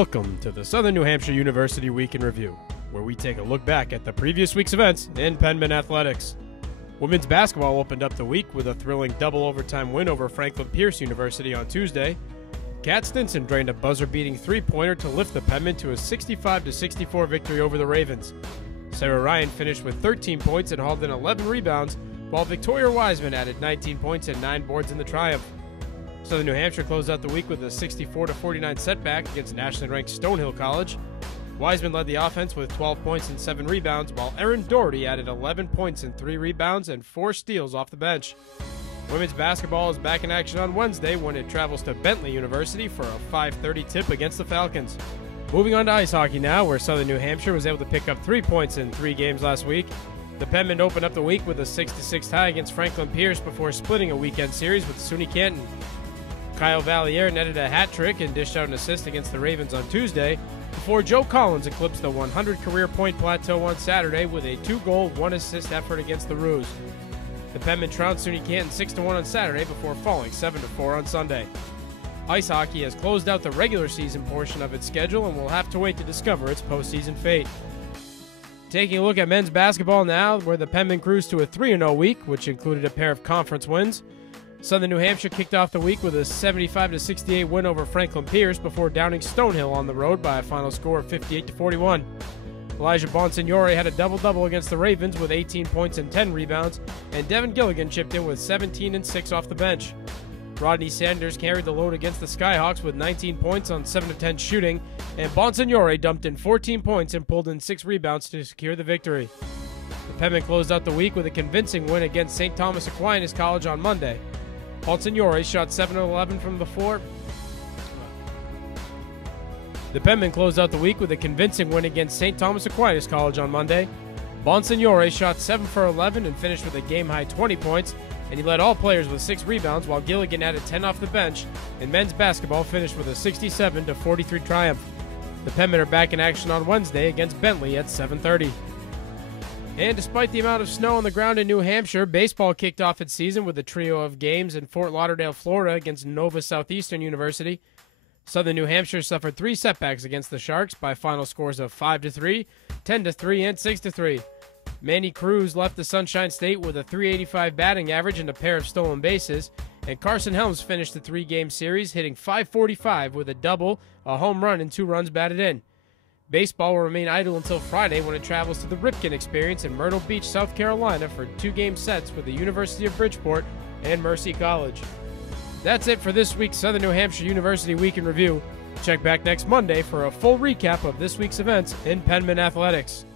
Welcome to the Southern New Hampshire University Week in Review, where we take a look back at the previous week's events in Penmen athletics. Women's basketball opened up the week with a thrilling double overtime win over Franklin Pierce University on Tuesday. Kat Stinson drained a buzzer-beating three-pointer to lift the Penmen to a 65-64 victory over the Ravens. Sarah Ryan finished with 13 points and hauled in 11 rebounds, while Victoria Wiseman added 19 points and 9 boards in the triumph. Southern New Hampshire closed out the week with a 64-49 setback against nationally ranked Stonehill College. Wiseman led the offense with 12 points and 7 rebounds, while Erin Doherty added 11 points and 3 rebounds and 4 steals off the bench. Women's basketball is back in action on Wednesday when it travels to Bentley University for a 5:30 tip against the Falcons. Moving on to ice hockey now, where Southern New Hampshire was able to pick up 3 points in 3 games last week. The Penmen opened up the week with a 6-6 tie against Franklin Pierce before splitting a weekend series with SUNY Canton. Kyle Valliere netted a hat trick and dished out an assist against the Ravens on Tuesday, before Joe Collins eclipsed the 100 career point plateau on Saturday with a 2-goal, 1-assist effort against the Roos. The Penmen trounced SUNY Canton 6-1 on Saturday before falling 7-4 on Sunday. Ice hockey has closed out the regular season portion of its schedule and will have to wait to discover its postseason fate. Taking a look at men's basketball now, where the Penmen cruised to a 3-0 week, which included a pair of conference wins. Southern New Hampshire kicked off the week with a 75-68 win over Franklin Pierce before downing Stonehill on the road by a final score of 58-41. Elijah Bonsignore had a double-double against the Ravens with 18 points and 10 rebounds, and Devin Gilligan chipped in with 17 and 6 off the bench. Rodney Sanders carried the load against the Skyhawks with 19 points on 7 of 10 shooting, and Bonsignore dumped in 14 points and pulled in 6 rebounds to secure the victory. The Penmen closed out the week with a convincing win against St. Thomas Aquinas College on Monday. Bonsignore shot 7 of 11 from the floor. The Penmen closed out the week with a convincing win against St. Thomas Aquinas College on Monday. Bonsignore shot 7 for 11 and finished with a game-high 20 points, and he led all players with 6 rebounds, while Gilligan added 10 off the bench, and men's basketball finished with a 67-43 triumph. The Penmen are back in action on Wednesday against Bentley at 7:30. And despite the amount of snow on the ground in New Hampshire, baseball kicked off its season with a trio of games in Fort Lauderdale, Florida against Nova Southeastern University. Southern New Hampshire suffered 3 setbacks against the Sharks by final scores of 5-3, 10-3, and 6-3. Manny Cruz left the Sunshine State with a .385 batting average and a pair of stolen bases, and Carson Helms finished the 3-game series hitting .545 with a double, a home run, and 2 runs batted in. Baseball will remain idle until Friday when it travels to the Ripken Experience in Myrtle Beach, South Carolina for 2-game sets with the University of Bridgeport and Mercy College. That's it for this week's Southern New Hampshire University Week in Review. Check back next Monday for a full recap of this week's events in Penmen athletics.